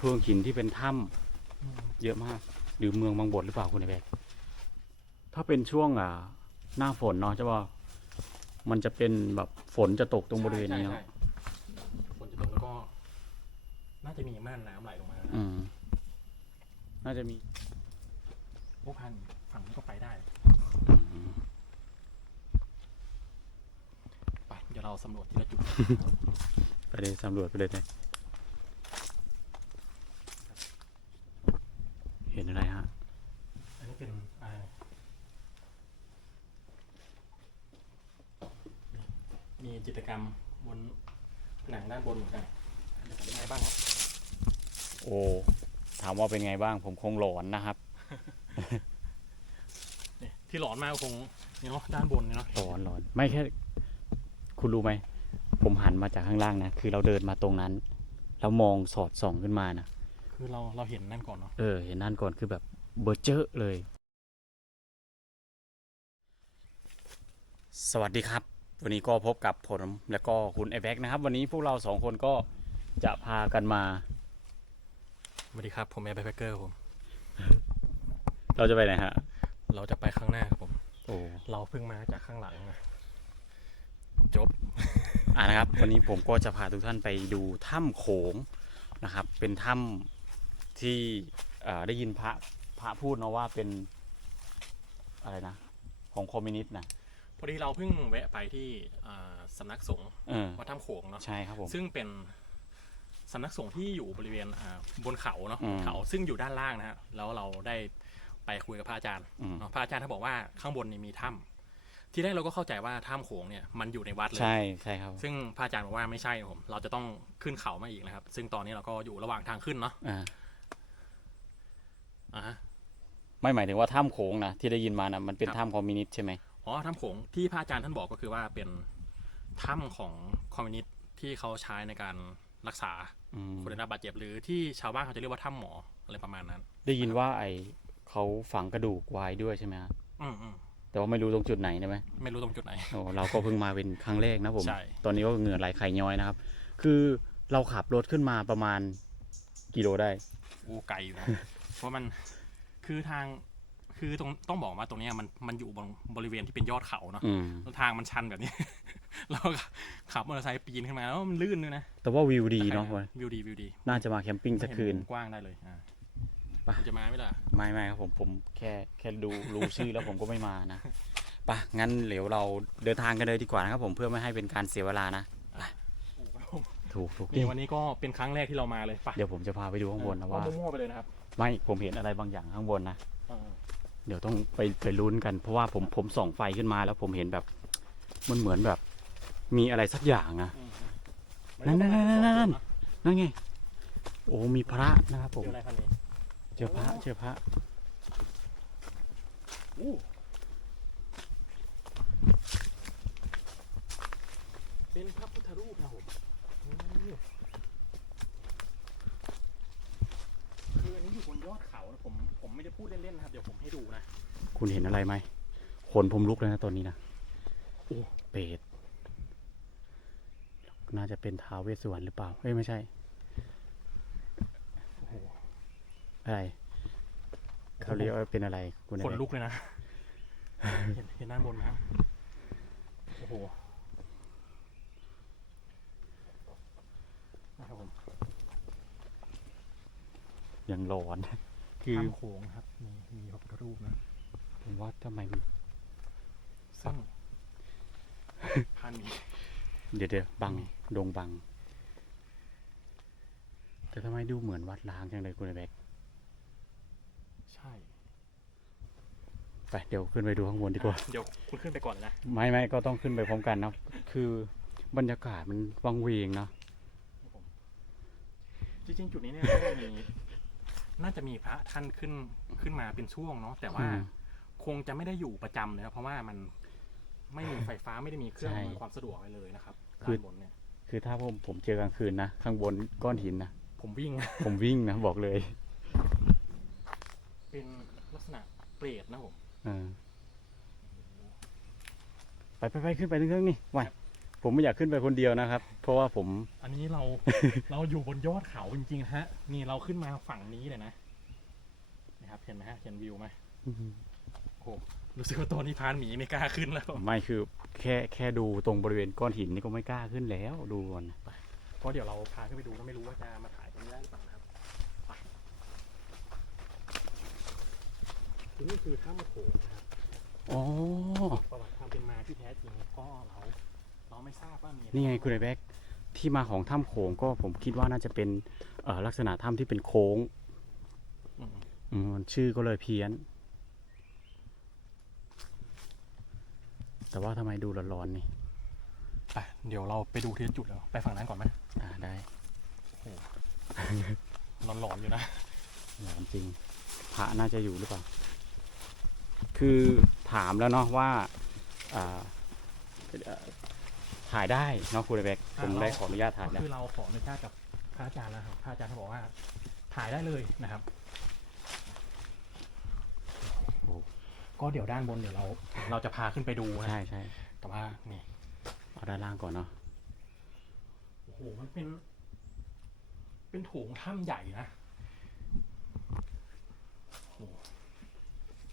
เพิงหินที่เป็นถ้ำเยอะมาก หรือเมืองบางบทหรือเปล่าคุณไอแบกถ้าเป็นช่วงอ่าหน้าฝนเนาะจะว่ามันจะเป็นแบบฝนจะตกตรงบริเวณนี้ใช่เนาะใช่ฝนจะตกแล้วก็ น่าจะมีม่านน้ำไหลลงมานะอืมน่าจะมีพวกพันฝั่งนี้ก็ไปได้อืมไปเดี๋ยวเราสำรวจทีละจุด ไปเลยสำรวจไปเลยเลยเห็น อะไรฮะ อันนี้เป็นอะไรมีจิตรกรรมบนผนังด้านบนเหมือนกันเป็นไงบ้างครับโอ้ถามว่าเป็นไงบ้าง ผมคงหลอนนะครับ เนี่ยที่หลอนมากก็คงเนี่ยเนาะด้านบนเนี่ยเนาะหลอนหลอนไม่แค่ คุณรู้ไหม ผมหันมาจากข้างล่างนะ คือเราเดินมาตรงนั้น แล้วมองสอดส่องขึ้นมานะ คือเราเราเห็นนั่นก่อนเนาะเออ เห็นนั่นก่อนคือแบบเบอร์เจอร์เลย สวัสดีครับ วันนี้ก็พบกับผมแล้วก็คุณไอแบ็กนะครับ วันนี้พวกเราสองคนก็จะพากันมา สวัสดีครับ ผมแอร์แบ็คเกอร์ผม เราจะไปไหนฮะ เราจะไปข้างหน้าครับผม โอ้ เราเพิ่งมาจากข้างหลังนะจบ อ่านะครับ วันนี้ผมก็จะพาทุกท่านไปดูถ้ำโขงนะครับ เป็นถ้ำ ที่เอ่อได้ยินพระพระพูดเนาะว่าเป็นอะไรนะ ของคอมมิวนิสต์นะพอดีเราเพิ่งแวะไปที่อ่าสำนักสงฆ์เออวัดถ้ำโขงเนาะใช่ครับผมซึ่งเป็นสำนักสงฆ์ที่อยู่บริเวณอ่าบนเขาเนาะอืมเขาซึ่งอยู่ด้านล่างนะฮะแล้วเราได้ไปคุยกับพระอาจารย์อืมเนาะพระอาจารย์ท่านบอกว่าข้างบนนี่มีถ้ำที่แรกเราก็เข้าใจว่าถ้ำโขงเนี่ยมันอยู่ในวัดเลยใช่ใช่ครับซึ่งพระอาจารย์บอกว่าไม่ใช่ครับผม เราจะต้องขึ้นเขามาอีกนะครับ ซึ่งตอนนี้เราก็อยู่ระหว่างทางขึ้นเนาะ อ่าอ่าฮะไม่หมายถึงว่าถ้ำโขงนะที่ได้ยินมานะมันเป็นครับถ้ำคอมมิวนิสต์ใช่ไหมอ๋อถ้ำโขงที่พระอาจารย์ท่านบอกก็คือว่าเป็นถ้ำของคอมมิวนิสต์ที่เขาใช้ในการรักษาอืมคนได้รับบาดเจ็บหรือที่ชาวบ้านเขาจะเรียกว่าถ้ำหมออะไรประมาณนั้น ได้ยินว่าไอเขาฝังกระดูกไว้ด้วยใช่ไหมฮะอืมอืมแต่ว่าไม่รู้ตรงจุดไหนใช่ไหมไม่รู้ตรงจุดไหนโอ้เราก็เพิ่งมาเป็นครั้งแรกนะผมใช่ตอนนี้ก็เหงื่อไหลไข่ย้อยนะครับ คือเราขับรถขึ้นมาประมาณกิโลได้อูไกลอยู่นะ เพราะมันคือทางคือตรงต้องบอกว่าตรงเนี้ยมันมันอยู่บนบริเวณที่เป็นยอดเขาเนาะอืมแล้วทางมันชันแบบนี้ เราก็ขับมอเตอร์ไซค์ปีนขึ้นมาแล้วมันลื่นด้วยนะ แต่ว่าวิวดีเนาะวิวดีวิวดี น่าจะมาแคมปิ้งสักคืนเห็มุมกว้างได้เลยอ่าไปคุณจะมาไหมล่ะไม่ไม่ครับผมผมแค่แค่ดูรู้ชื่อแล้วผมก็ไม่มานะไปะงั้นเดี๋ยวเราเดินทางกันเลยดีกว่านะครับผมเพื่อไม่ให้เป็นการเสียเวลานะถูกถูกนี่วันนี้ก็เป็นครั้งแรกที่เรามาเลยไปเดี๋ยวผมจะพาไปดูข้างบนนะว่าเอมั่วๆไปเลยนะครับ ไม่ผมเห็นอะไรบางอย่างข้างบนนะอ่าเดี๋ยวต้องไปไปลุ้นกัน เพราะว่าผมผมส่องไฟขึ้นมาแล้วผมเห็นแบบมันเหมือนแบบ มีอะไรสักอย่างนะอืมนั่นนั่นนั่นนั่นนั่นนั่นไงโอ้มีพระนะครับผมเจออะไรพันนี้เจอพระเจอพระ อู้เป็นพระพุทธรูปนะผมอืมคืออันนี้อยู่บนยอดเขานะผมผมไม่ได้ พูดเล่นๆนะครับเดี๋ยวผมให้ดูนะ คุณเห็นอะไรไหมขนผมลุกเลยนะตอนนี้นะโอ้เปรตน่าจะเป็นท้าวเวสสวรรณหรือเปล่าเอ้ยไม่ใช่โอ้โหอะไรเขาเรียกว่าเป็นอะไรคุณขนลุกเลยนะ เห็นเห็นด้านบนไหมครับโอ้โหนะครับผมยังร้อน คือถ้ำโขงนะครับ มีมีพระพุทธรูปนะผมว่าทำไมมันซึ่งพันมีเดี๋ยวเดี๋ยวบังดงบัง แต่ทำไมดูเหมือนวัดล้างจังเลยคุณไอแบกใช่ไปเดี๋ยวขึ้นไปดูข้างบนดีกว่า เดี๋ยวคุณขึ้นไปก่อนนะ ไม่ไม่ก็ต้องขึ้นไปพร้อมกันนะคือบรรยากาศมันวังเวงเนาะจริงๆจุดนี้เนี่ยน่าจะมี น่าจะมีพระท่านขึ้นขึ้นมาเป็นช่วงเนาะแต่ว่าอืมคงจะไม่ได้อยู่ประจำเลยครับเพราะว่ามันไม่มีไฟฟ้าไม่ได้มีเครื่องใช่อำนวยความสะดวกอะไรเลยนะครับคือ ด้านบนเนี่ยคือถ้าผมผมเจอกลางคืนนะ ข้างบนก้อนหินนะ ผมวิ่ง ผมวิ่งนะ บอกเลยเป็นลักษณะเปรตนะผม เออไปไปไปขึ้นไปเรื่องนี่ไว้ ผมไม่อยากขึ้นไปคนเดียวนะครับ เพราะว่าผม อันนนี้เรา เราอยู่บนยอดเขาจริงๆนะฮะ นี่เราขึ้นมาฝั่งนี้เลยนะนะครับเห็นไหมฮะเห็นวิวไหมโอ้โหรู้สึกว่าตัวนี้พานหมีไม่กล้าขึ้นแล้วไม่คือแค่แค่ดูตรงบริเวณก้อนหินนี่ก็ไม่กล้าขึ้นแล้วดูก่อนเพราะเดี๋ยวเราพาขึ้นไปดูก็ไม่รู้ว่าจะมาถ่ายตรงนี้ได้หรือเปล่านะครับไปที่นี่คือถ้ำโขงนะครับอ๋อประวัติความเป็นมาที่แท้จริงก็เราเรา ไม่ทราบว่ามีนี่ไงคุณไอแบ็กที่มาของถ้ำโขงก็ผมคิดว่าน่าจะเป็นเอ่อลักษณะถ้ำที่เป็นโค้งอืมอืมมันชื่อก็เลยเพี้ยน แต่ว่าทำไมดูร้อนๆนี่ไปเดี๋ยวเราไปดูที่จุดแล้วไปฝั่งนั้นก่อนไหมอ่าได้ร้อนๆอยู่นะร้อนจริง พระน่าจะอยู่หรือเปล่า คือถามแล้วเนาะว่าอ่าเอ่อ ถ่ายได้เนาะคุณไอแบ็กผมได้ขออนุญาตถ่ายก็แล้วคือเราขออนุญาตกับพระอาจารย์แล้วครับพระอาจารย์เขาบอกว่าถ่ายได้เลยนะครับโอ้ก็เดี๋ยวด้านบนเดี๋ยวเรา เราจะพาขึ้นไปดูนะใช่ใช่แต่ว่านี่เอาด้านล่างก่อนเนาะโอ้โหมันเป็น เป็นโถงถ้ำใหญ่นะ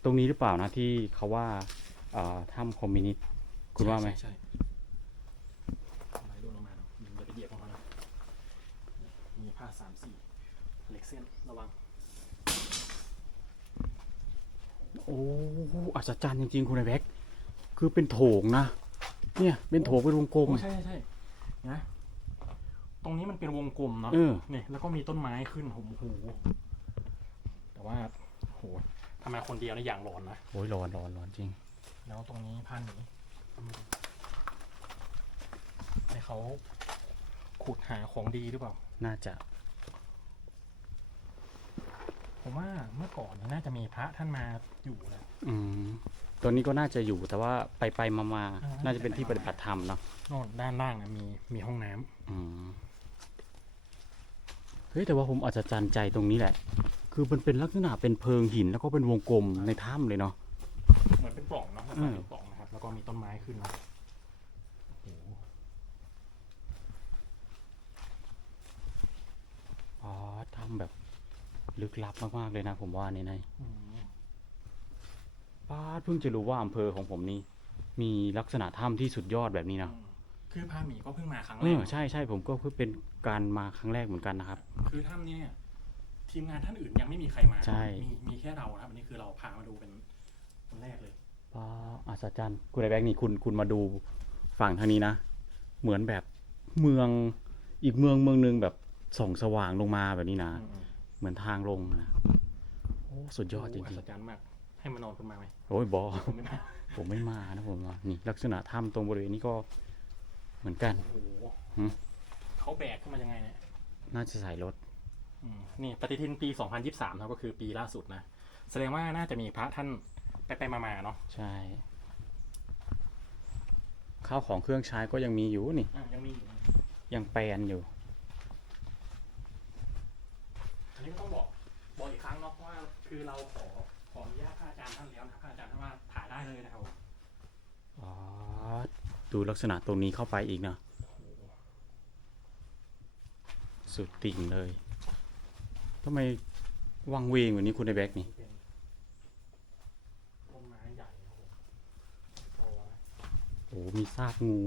ตรงนี้หรือเปล่านะที่เขาว่าเอ่อถ้ำคอมมิวนิสต์คุณว่าไหมใช่ใช่อะไรโดนลงมาเนาะยิงจะไปเหยียบของเขานะมีผ้าสามสี่ เหล็กเส้นระวัง โอ้อัศจรรย์จริงๆ คุณไอแบ็กคือเป็นโถงนะ เนี่ย เป็นโถงเป็นวงกลม โอ้ใช่ใช่ใช่นะ ตรงนี้มันเป็นวงกลมเนาะเออนี่แล้วก็มีต้นไม้ขึ้นโอ้โหแต่ว่าโอ้โหทำไมคนเดียวในะอย่างร้อนนะ โอ้ยร้อนร้อนร้อนจริง แล้วตรงนี้พันหนีให้เขาขุดหาของดีหรือเปล่า น่าจะ ผมว่าเมื่อก่อนเนี่ยน่าจะมีพระท่านมาอยู่นะอืมตัวนี้ก็น่าจะอยู่แต่ว่าไปไปมามาอ่า น่าจะเป็นที่ปฏิบัติธรรมเนาะโน่นด้านล่างนะมีมีห้องน้ำอืมเฮ้ยแต่ว่าผมอัศจรรย์ใจตรงนี้แหละ คือมันเป็นลักษณะเป็นเพิงหินแล้วก็เป็นวงกลมในถ้ำเลยเนาะ เหมือนเป็นปล่องเนาะลักษอืณะมเป็นปล่องนะครับ แล้วก็มีต้นไม้ขึ้นนะโอ้โหอ๋อถ้ำแบบ ลึกลับมากๆเลยนะ ผมว่านี่นายอืมป้าดเพิ่งจะรู้ว่าอำเภอของผมนี่มีลักษณะถ้ำที่สุดยอดแบบนี้นะอืมคือพาหมีก็เพิ่งมาครั้งแรเอกอใช่ใช่ผมก็เพิ่งเป็นการมาครั้งแรกเหมือนกันนะครับ คือถ้ำเนี้ทีมงานท่านอื่นยังไม่มีใครมาใช่ มีมีแค่เรานะครับอันนี้คือเราพามาดูเป็นคนแรกเลย ป้าอัศจรรย์คุณไอแบงค์นี่คุณคุณมาดูฝั่งทางนี้นะ เหมือนแบบเมืองอีกเมืองเมืองหนึงแบบส่องสว่างลงมาแบบนี้นะ อืม เหมือนทางลงนะโอ้สุดๆยอดจโอัริงศจรรย์มาก ให้มานอนคุณมาไหมๆโอ้ยบอ ผมไม่มาผมไม่มานะผมว่านี่ลักษณะถ้ำตรงบริเวณนี้ก็เหมือนกัน โอ้โหหืม เขาแบกขึ้นมายังไงเนี่ย น่าจะใส่รถ อืมนี่ปฏิทินปี 2023ครับก็คือปีล่าสุดนะ แสดงว่าน่าจะมีพระท่านไปไปๆมาๆเนาะใช่ ข้าวของเครื่องใช้ก็ยังมีอยู่นี่ อะยังมีอยู่นะยังแปลนอยู่ อันนี้ก็ต้องบอกบอกอีกครั้งเนาะว่าคือเราขอขออนุญาตพระอาจารย์ท่านแล้วนะครับพระอาจารย์ท่านว่าถ่ายได้เลยนะครับผมอ๋อดูลักษณะตรงนี้เข้าไปอีกนะสุดติ่งเลยทำไมวังเวงแบบนี้คุณไอแบ็กนี่นี่ เป็นต้นไม้ใหญ่นะครับผมโตนะโอ้มีซากงู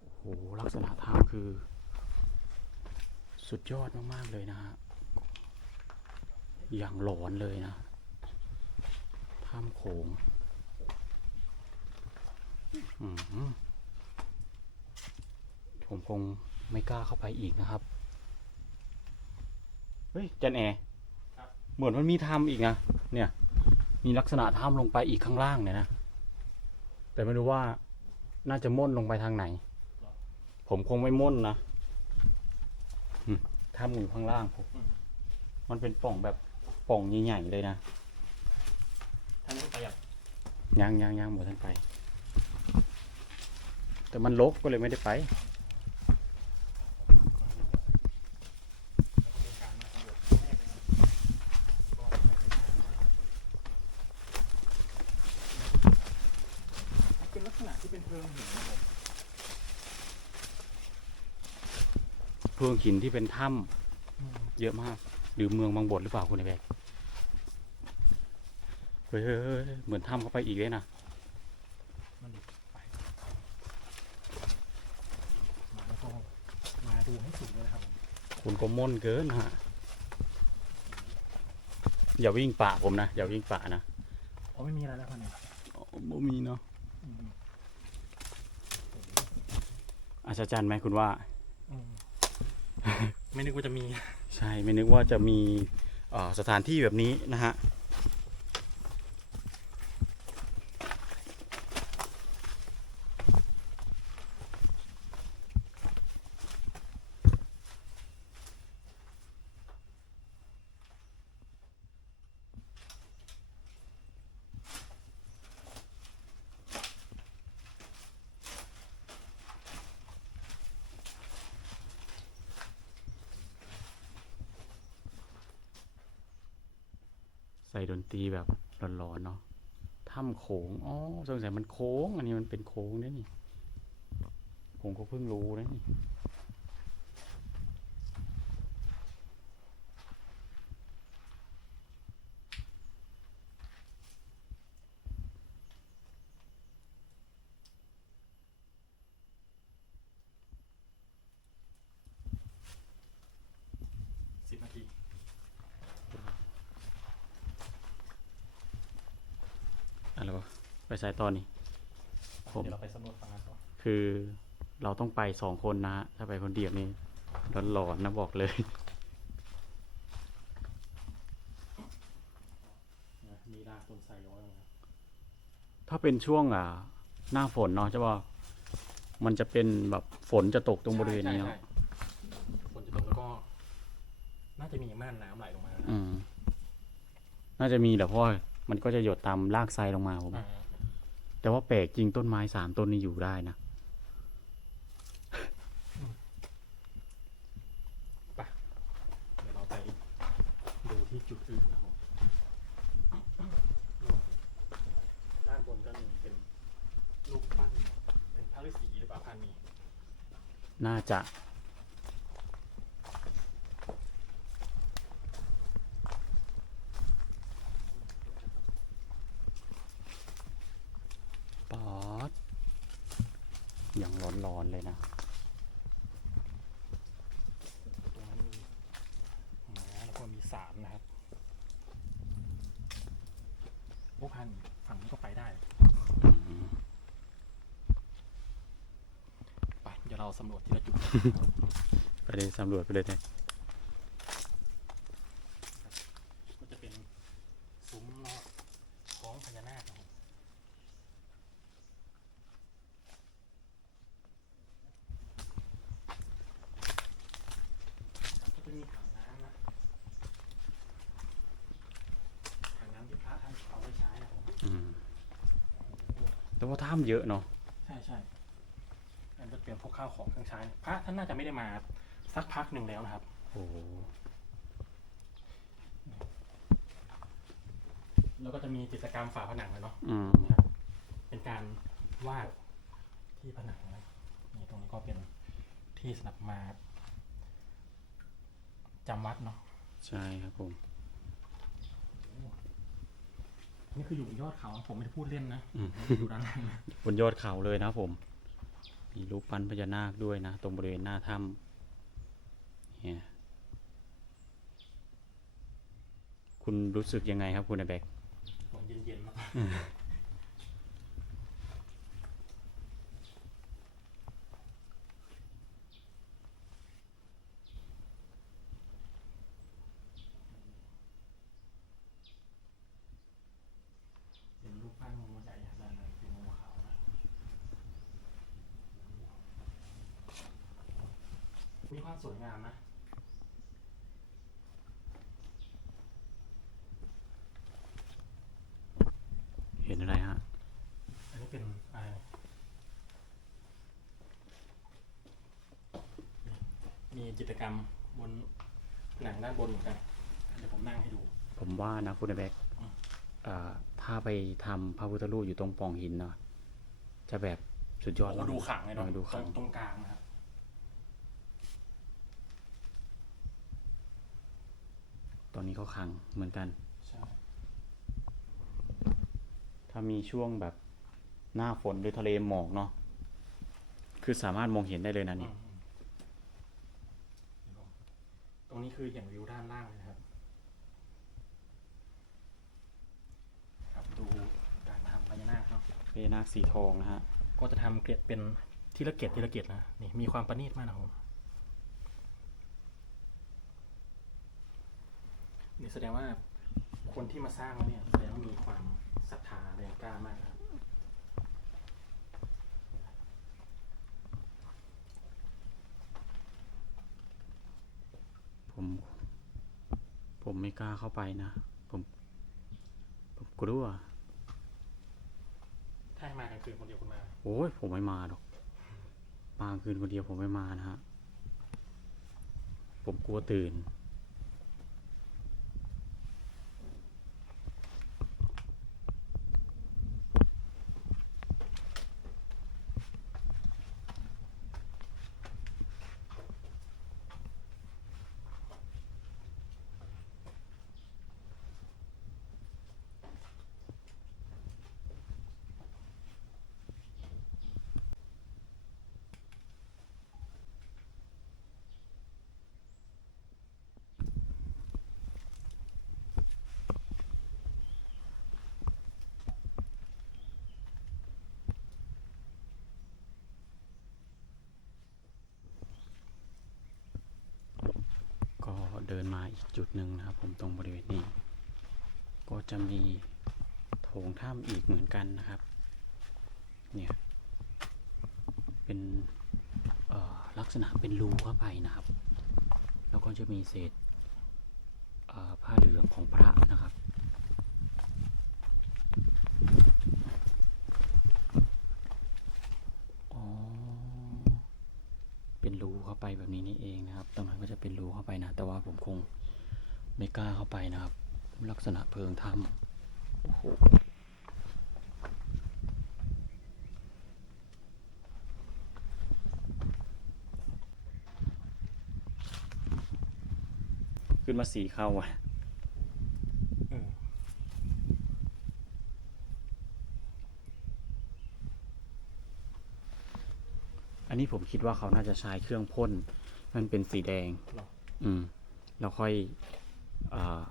โอ้โหลักษณะถ้ำคือ สุดยอดมาก ๆ เลยนะฮะ อย่างหลอนเลยนะถ้ำโขงอืมผมคงไม่กล้าเข้าไปอีกนะครับ เฮ้ย จันแอร์เหมือนมันมีถ้ำอีกนะ เนี่ย มีลักษณะถ้ำลงไปอีกข้างล่างเนี่ยนะ แต่ไม่รู้ว่าน่าจะม่นลงไปทางไหน ผมคงไม่ม่นนะอืมถ้ำอยู่ข้างล่างผมมันเป็นป่องแบบป่องใหญ่ๆเลยนะท่านนี้ไปยังยังยังยังหมดท่านไป แต่มันลกก็เลยไม่ได้ไป หินที่เป็นถ้อืมำเยอะมาก หรือเมืองบางบทหรือเปล่าคุณไอแบกเฮ้ยเฮ้ยเฮ้ยเหมือนถ้ำเข้าไปอีกเลยนะมันดิไปมาแล้วก็มาดูให้สุดเลยนะครับผมคุณก็ม่นเกินฮะอย่าวิ่งป่าผมนะ อย่าวิ่งป่านะเพราะไม่มีอะไรแล้วครับเนี่ยอ๋อบ่มีเนาะอืมอัศจรรย์ไหมคุณว่าอืม ไม่นึกว่าจะมี ใช่ ไม่นึกว่าจะมีสถานที่แบบนี้นะฮะ ส่ดนตรีแบบหลอนๆเนาะถ้ำโขงอ๋อสงสัยมันโค้ง อันนี้มันเป็นโค้งนี่ยนี่ ผมก็เพิ่งรู้นะนี่ สิบนาที อะไรวะ ไปสาย ตอนนี้ ผมเดี๋ยวเราไปสำรวจฝั่งนั้นต่อคือเราต้องไปสองคนนะฮะถ้าไปคนเดียวนี่ร้อนๆนะบอกเลย นะมีรากต้นไทรย้อยลงมาถ้าเป็นช่วงอ่าหน้าฝนเนาะจะว่ามันจะเป็นแบบฝนจะตกตรงบริเวณนี้ใช่เนาะใช่ฝนจะตกแล้วก็ น่าจะมีม่านน้ำไหลลงมานะอืม น่าจะมีแต่เพราะว่ามันก็จะหยดตามรากไซลงมาผม อ่า แต่ว่าแปลกจริงต้นไม้สามต้นนี้อยู่ได้นะเดี๋ยวเราไปดูที่จุดอื่นนะครับผมด้านบนก็มีเป็นรูปปั้นเป็นพระฤาษีหรือเปล่าพันนี้ น่าจะป๊อด อย่างร้อนๆเลยนะตรงนั้นมีม้าแล้วก็มีสามนะครับโอ้พันฝั่งนี้ก็ไปได้อืมไป เดี๋ยวเราสำรวจทีละจุด ไปเลยสำรวจไปเลยเนี่ย ก็จะเป็นซุ้มลอดของพญานาคนะครับก็จะมีถังน้ำนะถังน้ำที่พระท่านเอาไว้ใช้นะครับผม อืมแต่ว่าถ้ำ เยอะเนาะใช่ใช่อันจะเป็นพวกข้าวของเครื่องใช้พระท่านน่าจะไม่ได้มาสักพักหนึ่งแล้วนะครับ โอ้โหแล้วก็จะมีกิจกรรมฝาผนังเลยเนาะอืมนะครับเป็นการวาดที่ผนังนะนี่ตรงนี้ก็เป็นที่สำหรับมาจำวัดเนาะใช่ครับผม นี่คืออยู่บนยอดเขาผมไม่ได้พูดเล่นนะอืม อยู่ด้านล่างนะบนยอดเขาเลยนะผม มีรูปปั้นพญานาคด้วยนะ ตรงบริเวณหน้าถ้ำเนี่ยคุณรู้สึกยังไงครับคุณไอแบกตรงเย็นๆเนาะ จิตกรรมบนผนังด้านบนเหมือนกันเดี๋ยวผมนั่งให้ดู ผมว่านะคุณแบกถ้าไปทำพระพุทธรูปอยู่ตรงปองหินเนาะจะแบบสุดยอดแล้วดูขังเลยเนาะดูงตรงกลางนะครับตอนนี้เขาขังเหมือนกันถ้ามีช่วงแบบหน้าฝนหรือทะเลหมอกเนาะคือสามารถมองเห็นได้เลยนะนี่ รงนี้คือเห็นวิวด้านล่างเลยนะครับ ครับดูการทำพญานาคเนาะพญานาคสีทองนะฮะ ก็จะทำเกล็ดเป็นทีละเกล็ดทีละเกล็ดนะนี่มีความประณีตมากนะครับผมนี่แสดงว่าคนที่มาสร้างแล้วเนี่ยแสดงว่ามีความศรัทธาแรงกล้ามากนะครับ ผม ผมไม่กล้าเข้าไปนะ ผมผมกลัว ถ้าให้มากลางคืนคนเดียวคุณมา โอ้ยผมไม่มาหรอกมากลางคืนคนเดียวผมไม่มานะฮะ ผมกลัวตื่น ก็ เดินมาอีกจุดหนึ่งนะครับ ผมตรงบริเวณนี้ ก็จะมีโถงถ้ำอีกเหมือนกันนะครับ เนี่ย เป็นลักษณะเป็นรูเข้าไปนะครับ แล้วก็จะมีเศษผ้าเหลืองของพระนะครับ อ๋อ เป็นรูเข้าไปแบบนี้นี่เองนะครับ ตรงนั้นก็จะเป็นรูเข้าไปนะ แต่ว่าผมคงไม่กล้าเข้าไปนะครับ ลัก ษณะเพิงถ้ำโอ้โหขึ้นมาสีเข้าอะเอออันนี้ผมคิดว่าเขาน่าจะใช้เครื่องพ่น มันเป็นสีแดงหรออืม แล้วค่อยอา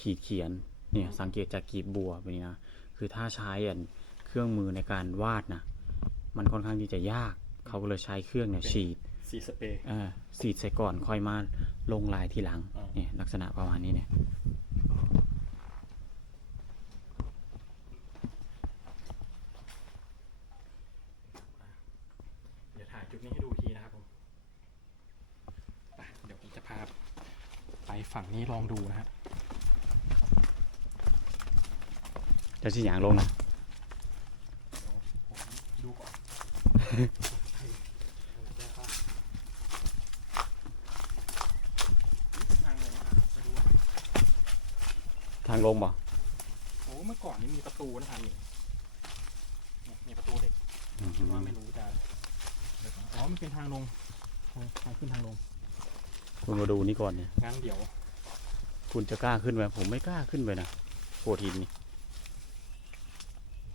ขีดเขียนเนี่ยสังเกตจากกลีบบัวแบบนี้นะคือถ้าใช้อันเครื่องมือในการวาดนะมันค่อนข้างที่จะยากเขาก็เลยใช้เครื่องเนี่ยฉีดสีสเปรย์เออฉีดใส่ก่อนค่อยมาลงลายทีหลังอ่าเนี่ยลักษณะประมาณนี้เนี่ย เดี๋ยวถ่ายจุดนี้ให้ดูอีกทีนะครับผมไปเดี๋ยวผมจะพาไปฝั่งนี้ลองดูนะฮะ จะสีอย่างลงนะเดี๋ยวผมดูก่อนทางลงนะครับไม่รู้ว่าทางลงบ่โอ้เมื่อก่อนนี่มีประตูนะครับนี่เนี่ยมีประตูเหล็กอืมแต่ว่าไม่รู้จะอ๋อมันเป็นทางลงทางทางขึ้นทางลง คุณมาดูนี่ก่อนเนี่ยงั้นเดี๋ยว คุณจะกล้าขึ้นไหมผมไม่กล้าขึ้นไปนะโขดหินนี่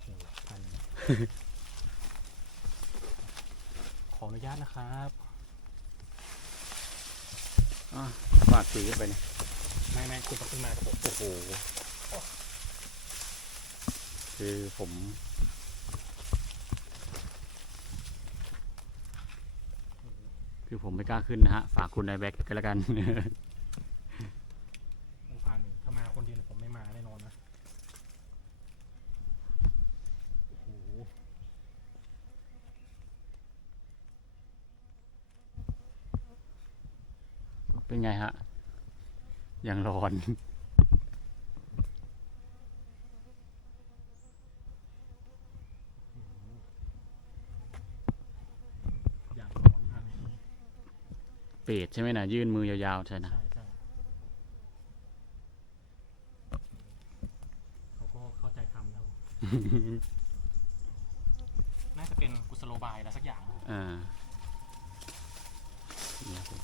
โอ้โหทัน ขออนุญาตนะครับอะฝากถือขึ้นไปเนี่ยไม่ไม่คุณต้องขึ้นมากับผมโอ้โหคือผมคือผมไม่กล้าขึ้นนะฮะ ฝากคุณนายแบ็กกันแล้วกัน องค์พันถ้ามาคนเดียวเนี่ยผมไม่มาแน่นอนนะ โอ้โห เป็นไงฮะ ยังร้อนอย่างร้อนพันเปรตใช่ไหมนะยื่นมือยาวๆ ใช่นะใช่ใช่เขาก็เข้าใจทำแล้ว น่าจะเป็นกุศโลบายอะไรสักอย่างนะอ่าเนี่ยผม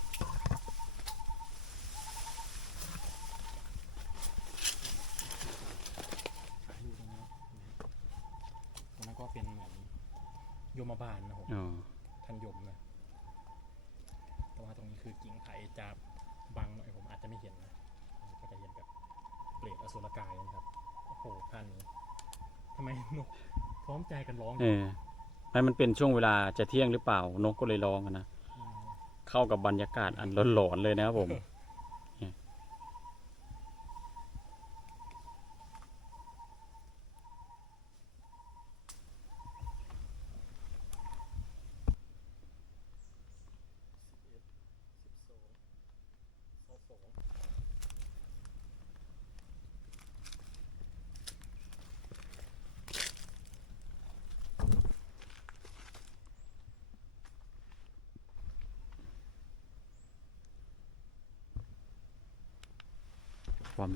ยม บาลนะครับอ๋อท่านยมนะแต่ว่าตรงนี้คือกิ่งไผ่จะบังหน่อยผมอาจจะไม่เห็นนะก็จะเห็นแบบเปรตอสุรกายนะครับโอ้โหท่านนี้ทำไมนกพร้อมใจกันร้องเออไม่มันเป็นช่วงเวลาจะเที่ยงหรือเปล่านกก็เลยร้องอะนะมเข้ากับบรรยากาศอันหลอนๆเลยนะครับผม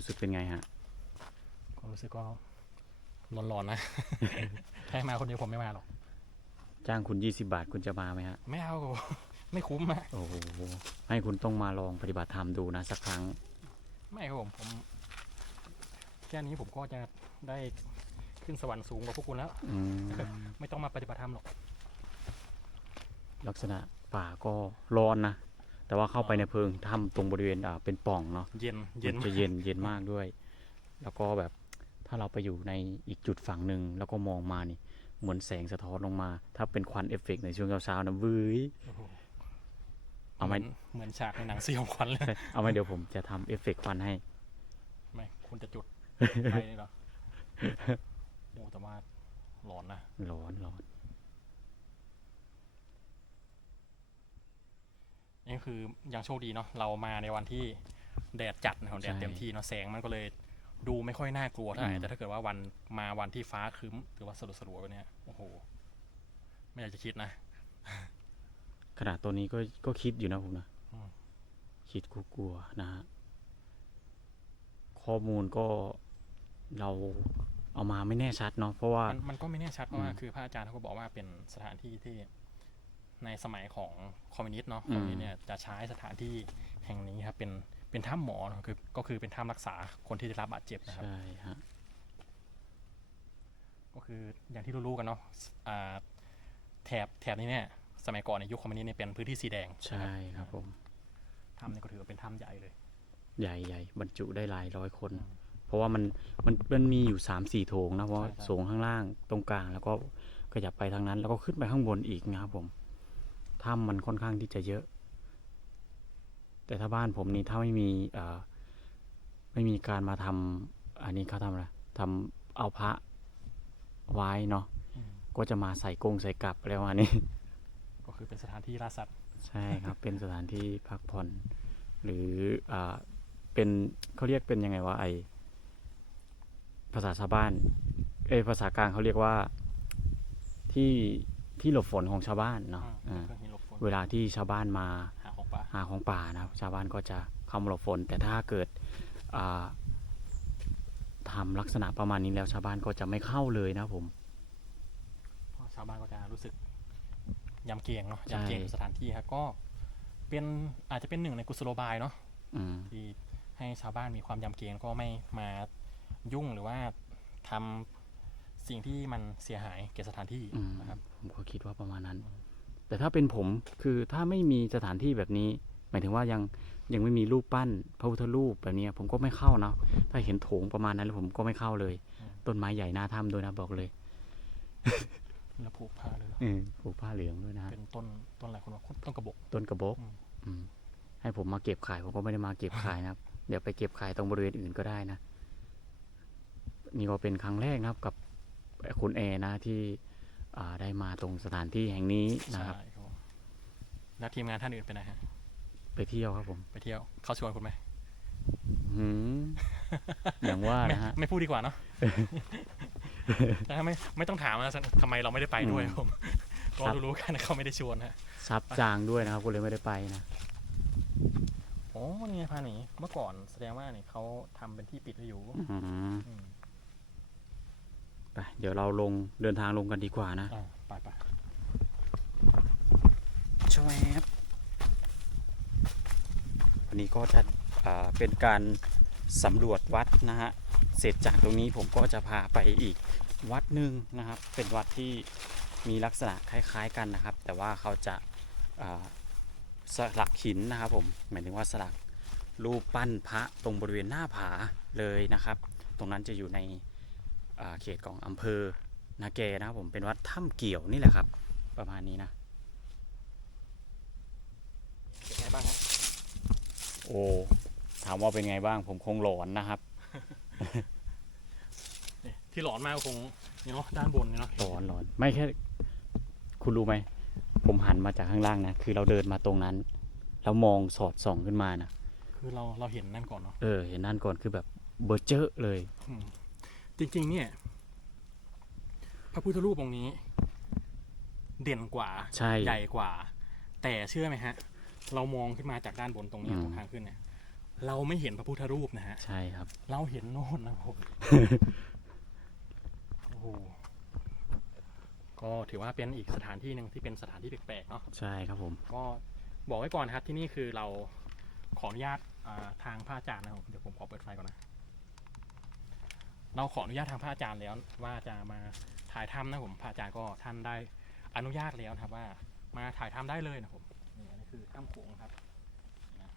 รู้สึกเป็นไงฮะความรู้สึกก็ร้อนๆนะ ถ้าให้มาคนเดียวผมไม่มาหรอก จ้างคุณ 20 บาทคุณจะมาไหมฮะ ไม่เอาครับผมไม่คุ้มอะโอ้โห ให้คุณต้องมาลองปฏิบัติธรรมดูนะสักครั้ง ไม่ครับผมผม แค่นี้ผมก็จะได้ขึ้นสวรรค์สูงกว่าพวกคุณแล้ว อืม ไม่ต้องมาปฏิบัติธรรมหรอก ลักษณะป่าก็ร้อนนะ แต่ว่าเข้าไปในเพิงถ้ำตรงบริเวณอ่าเป็นปล่องเนาะเย็นเย็นมัจะเย็นเย็นมากด้วย แล้วก็แบบถ้าเราไปอยู่ในอีกจุดฝั่งหนึ่งแล้วก็มองมานี่ เหมือนแสงสะท้อนลงมา ถ้าเป็นควันเอฟเฟกต์ในช่วงเช้าๆนะวื้ย โอ้โหเอาไหมนเหมือนฉากในหนังสยองขวัญเลยเอาไหมเดี๋ยวผมจะทำเอฟเฟกต์ควันให้ ไม่คุณจะจุดไฟนี่เหรอโอ้แต่ว่าร้อนนะร้อนร้อน นี่คือยังโชคดีเนาะเรามาในวันที่แดดจัดนะครับแดดเต็มที่เนาะแสงมันก็เลยดูไม่ค่อยน่ากลัวเท่าไหร่แต่ถ้าเกิดว่าวันมาวันที่ฟ้าครึ้มหรือว่าสลัวสลัวๆแบบเนี้ยโอ้โห ไม่อยากจะคิดนะขนาดตัวนี้ก็ก็คิดอยู่นะผมนะอืมคิดกลัวๆนะฮะข้อมูลก็เราเอามาไม่แน่ชัดเนาะเพราะว่ามันมันก็ไม่แน่ชัดเพราะว่าอืมคือพระอาจารย์เขาก็บอกว่าเป็นสถานที่ที่ ในสมัยของคอมมิวนิสต์เนาะอืคมอมมิวนิสต์เนี่ยจะใช้สถานที่แห่งนี้ครับเป็นเป็นถ้ำหมอเนอะคือก็คือเป็นถ้ำรักษาคนที่ได้รับบาดเจ็บนะครับใช่ฮะก็คืออย่างที่รู้ๆกันเนาะอ่าแถบแถบนี้เนี่ยสมัยก่อนในยุคคอมมิวนิสต์เนี่ยเป็นพื้นที่สีแดงใช่ครับผมถ้ำนี่ก็ถือว่าเป็นถ้ำใหญ่เลย ใหญ่ใหญ่บรรจุได้หลายร้อยคนอืมเพราะว่ามันมันมันมีอยู่สามสี่โถงนะเพราะว่าใช่ใช่โถงข้างล่างตรงกลางแล้วก็ขยับไปทางนั้น แล้วก็ขึ้นไปข้างบนอีกนะครับผม ถ้ำมันค่อนข้างที่จะเยอะ แต่ถ้าบ้านผมนี่ถ้าไม่มีเอ่อไม่มีการมาทำอันนี้เขาทำอะไรทำเอาพระไว้เนาะอืมก็จะมาใส่กรงใส่กลับอะไรประมาณนี้ ก็คือเป็นสถานที่ล่าสัตว์ ใช่ครับ เป็นสถานที่พักผ่อน หรืออ่าเป็นเขาเรียกเป็นยังไงวะไอภาษาชาวบ้านเอยภาษากลางเขาเรียกว่าที่ ที่หลบฝนของชาวบ้านเนาะอืมอ่าเครื่องหินหลบฝนเวลาที่ชาวบ้านมาหาของป่าหาของป่านะครับชาวบ้านก็จะเข้ามาหลบฝน แต่ถ้าเกิดอ่าทำลักษณะประมาณนี้แล้วชาวบ้านก็จะไม่เข้าเลยนะครับผมเพราะชาวบ้านก็จะรู้สึกยำเกรงเนาะใช่ยำเกรงกับสถานที่ครับก็เป็นอาจจะเป็นหนึ่งในกุศโลบายเนาะอืมที่ให้ชาวบ้านมีความยำเกรงก็ไม่มายุ่งหรือว่าทำ สิ่งที่มันเสียหายแก่สถานที่อืมนะครับ ผมก็คิดว่าประมาณนั้น แต่ถ้าเป็นผมคือถ้าไม่มีสถานที่แบบนี้ หมายถึงว่ายังยังไม่มีรูปปั้นพระพุทธรูปแบบเนี้ยผมก็ไม่เข้านะถ้าเห็นโถงประมาณนั้นแล้วผมก็ไม่เข้าเลยต้นไม้ใหญ่หน้าถ้ำด้วยนะบอกเลยแล้วผูกผ้าเลยเนาะเออผูกผ้าเหลืองด้วยนะเป็นต้นต้นอะไรคนว่าต้นกระบอก ต้นกระบอกอืม อืมให้ผมมาเก็บขายผมก็ไม่ได้มาเก็บขายนะครับ เดี๋ยวไปเก็บขายตรงบริเวณอื่นก็ได้นะนี่ก็เป็นครั้งแรกนะครับ กับ คุณแอร์นะที่อ่าได้มาตรงสถานที่แห่งนี้นะครับใช่ครับผมแล้วทีมงานท่านอื่นไปไหนฮะไปเที่ยวครับผม ไปเที่ยวเขาชวนคุณไหมหืมอย่างว่าไม่นะฮะไม่พูดดีกว่าเนาะแต่ไม่ไม่ต้องถามนะทำไมเราไม่ได้ไปด้วยอืมผมก็ครับรู้ๆกันนะเขาไม่ได้ชวนฮะซับจางด้วยนะครับก็เลยไม่ได้ไปนะโอ้นี่ไงพาหนีเมื่อก่อนแสดงว่าเนี่ยเขาทำเป็นที่ปิดไว้อยู่อืมอืม ไปเดี๋ยวเราลงเดินทางลงกันดีกว่านะอ่าไปไปชวบวันนี้ก็จะอ่าเป็นการสำรวจวัดนะฮะ เสร็จจากตรงนี้ผมก็จะพาไปอีกวัดหนึ่งนะครับ เป็นวัดที่มีลักษณะคล้าย ๆกันนะครับ แต่ว่าเขาจะอ่าสลักหินนะครับผม หมายถึงว่าสลักรูปปั้นพระตรงบริเวณหน้าผาเลยนะครับ ตรงนั้นจะอยู่ในอ่า เขตของอำเภอนาแกนะครับผมเป็นวัดถ้ำเกี่ยวนี่แหละครับ ประมาณนี้นะเป็นไงบ้างครับโอ้ถามว่าเป็นไงบ้างผมคงหลอนนะครับนี่ที่หลอนมากก็คงนี่เนาะด้านบนเนี่ยเนาะร้อนร้อนไม่แค่ คุณรู้ไหม ผมหันมาจากข้างล่างนะ คือเราเดินมาตรงนั้น แล้วมองสอดส่องขึ้นมานะ คือเราเราเห็นนั่นก่อนเนาะเออ เห็นนั่นก่อนคือแบบเบอร์เจอร์เลย อืม จริงๆเนี่ย พระพุทธรูปองค์นี้ เด่นกว่าใช่ใหญ่กว่า แต่เชื่อไหมฮะ เรามองขึ้นมาจากด้านบนตรงนี้อืม ตรงทางขึ้นเนี่ย เราไม่เห็นพระพุทธรูปนะฮะ ใช่ครับ เราเห็นโน่นนะครับผม โอ้โหก็ถือว่าเป็นอีกสถานที่หนึ่งที่เป็นสถานที่แปลกๆเนาะ ใช่ครับผม ก็บอกไว้ก่อนนะครับที่นี่คือเราขออนุญาตอ่าทางพระอาจารย์นะครับเดี๋ยวผมขอเปิดไฟก่อนนะ เราขออนุญาตทางพระอาจารย์แล้วว่าจะมาถ่ายทำนะผมพระอาจารย์ก็ท่านได้อนุญาตแล้วนะครับว่ามาถ่ายทำได้เลยนะผมนี่อันนี้คือถ้ำโขงครับนะ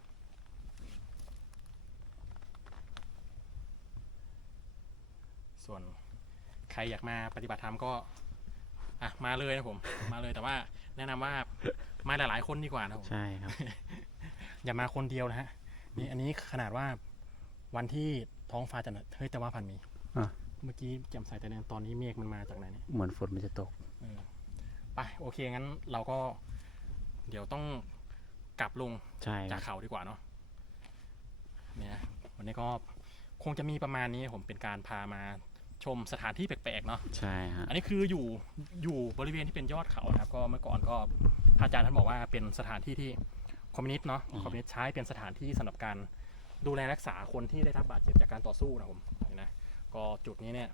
ส่วนใครอยากมาปฏิบัติธรรมก็อะมาเลยนะผม มาเลยแต่ว่าแนะนำว่ามาหลายๆคนดีกว่านะผมใช่ครับ อย่ามาคนเดียวนะฮะนี่อันนี้ขนาดว่าวันที่ท้องฟ้าจะเฮ้ยแต่ว่าพันมี อะ เมื่อกี้แจ่มใสแต่เนี่ยตอนนี้เมฆมันมาจากไหนเนี่ยเหมือนฝนมันจะตก เออไปโอเคงั้นเราก็ เดี๋ยวต้องกลับลง ใช่คจารักบเขาดีกว่าเนาะเนี่ยวันนี้ก็คงจะมีประมาณนี้ผมเป็นการพามาชมสถานที่แปลกๆเนาะใช่ฮะอันนี้คืออยู่อยู่บริเวณที่เป็นยอดเขานะครับ ก็เมื่อก่อนก็พระอาจารย์ท่านบอกว่าเป็นสถานที่ที่คอมมิวนิสต์เนาะคอมมิวนิสต์ใช้เป็นสถานที่สำหรับการดูแลรักษาคนที่ได้รับบาดเจ็บจากการต่อสู้นะผมนี่นะ ก็จุดนี้เนี่ย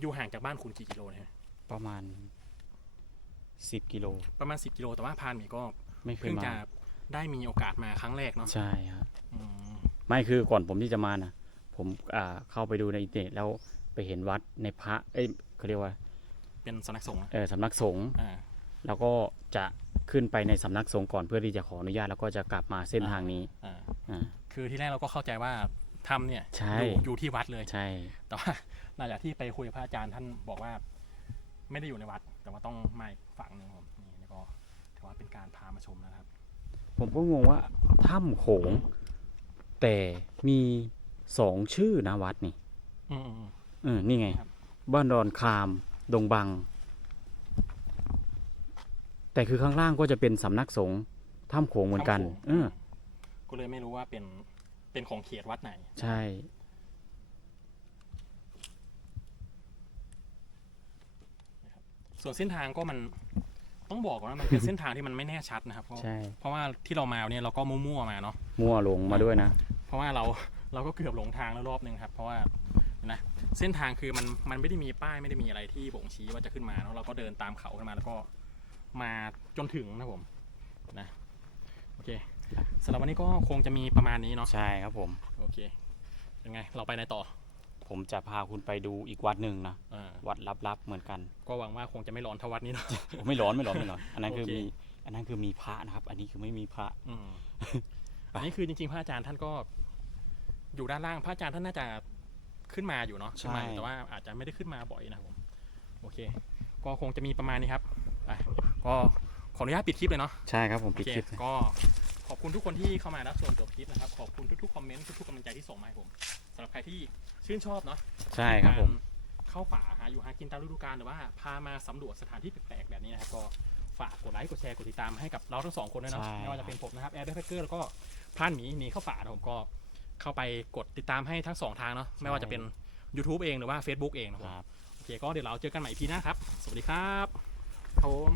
อยู่ห่างจากบ้านคุณกี่กิโลนะฮะประมาณ10กิโล ประมาณ 10 กิโล แต่ว่าพานหมีก็ไม่เคยเพิ่งมาจะได้มีโอกาสมาครั้งแรกเนาะใช่ครับอืมไม่คือก่อนผมที่จะมานะผมอ่าเข้าไปดูในอินเทอร์เน็ตแล้วไปเห็นวัดในพระเอ้ยเขาเรียกว่าเป็นสำนักสงฆ์นะเออสำนักสงฆ์อ่า แล้วก็จะขึ้นไปในสำนักสงฆ์ก่อนเพื่อที่จะขออนุญาตแล้วก็จะกลับมาเส้นทางนี้อ่า อ่า คือที่แรกเราก็เข้าใจว่า ถ้ำเนี่ยใช่ อยู่อยู่ที่วัดเลย ใช่ แต่ว่าหลังจากที่ไปคุยกับพระอาจารย์ท่านบอกว่า ไม่ได้อยู่ในวัด แต่ว่าต้องมาอีกฝั่งหนึ่งครับนี่แล้วก็ถือว่าเป็นการพามาชมนะครับ ผมก็งงว่าถ้ำโขง แต่มีสองชื่อนะวัดนี่อืมอืมอืม เออนี่ไง ครับ บ้านดอนคาม ดงบัง แต่คือข้างล่างก็จะเป็นสำนักสงฆ์ถ้ำโขงเหมือนกัน ถ้ำโขง เออ ก็เลยไม่รู้ว่าเป็น เป็นของเขตวัดไหน ใช่ ส่วนเส้นทางก็มันต้องบอกก่อนว่ามันเป็นเส้นทางที่มันไม่แน่ชัดนะครับ เพราะใช่ เพราะว่าที่เรามาเนี่ยเราก็มั่วๆมาเนาะ มั่วลงมาด้วยนะ เพราะว่าเราเราก็เกือบหลงทางแล้วรอบนึงครับ เพราะว่านะเส้นทางคือมันมันไม่ได้มีป้ายไม่ได้มีอะไรที่บ่งชี้ว่าจะขึ้นมาแล้วเราก็เดินตามเขาขึ้นมาแล้วก็มาจนถึงนะผมนะโอเค สำหรับวันนี้ก็คงจะมีประมาณนี้เนาะใช่ครับผม โอเคยังไง เราไปไหนต่อผมจะพาคุณไปดูอีกวัดหนึ่งนะอ่าวัดลับๆเหมือนกัน ก็หวังว่าคงจะไม่ร้อนเทาวัดนี้เนาะโอ้ไม่ร้อนไม่ร้อนไม่ร้อน อันนั้นคือโอเค มีอันนั้นคือมีพระนะครับ อันนี้คือไม่มีพระ อืมอันนี้คือจริงๆพระอาจารย์ท่านก็ อยู่ด้านล่างพระอาจารย์ท่านน่าจะขึ้นมาอยู่เนาะใช่ ขึ้นมาอยู่แต่ว่าอาจจะไม่ได้ขึ้นมาบ่อยนะครับผมโอเค ก็คงจะมีประมาณนี้ครับไปก็ข ออนุญาตปิดคลิปเลยเนาะใช่ครับผมโอปิดเคคลิป ก็ขอบคุณทุกคนที่เข้ามารับชมจบคลิปนะครับ ขอบคุณทุกๆคอมเมนต์ทุกๆกำลังใจที่ส่งมาให้ผมสำหรับใครที่ชื่นชอบเนาะใช่ครับผมการเข้าป่าหาอยู่หากินตามฤดูกาลหรือว่าพามาสำรวจสถานที่แปลกๆแบบนี้นะครับก็ฝากกดไลค์กดแชร์กดติดตามให้กับเราทั้งสองคนด้วยเนาะใช่ ไม่ว่าจะเป็นผมนะครับแอร์แบ็คเกอร์แล้วก็พรานหมีหนีเข้าป่านะผมก็เข้าไปกดติดตามให้ทั้งสองทางเนาะไม่ว่าจะเป็น YouTube เองหรือว่า Facebook เองนะคครับรับ โอเคก็เดี๋ยวเราเจอกันใหม่พีหน้าครับ สวัสดีครับครับผม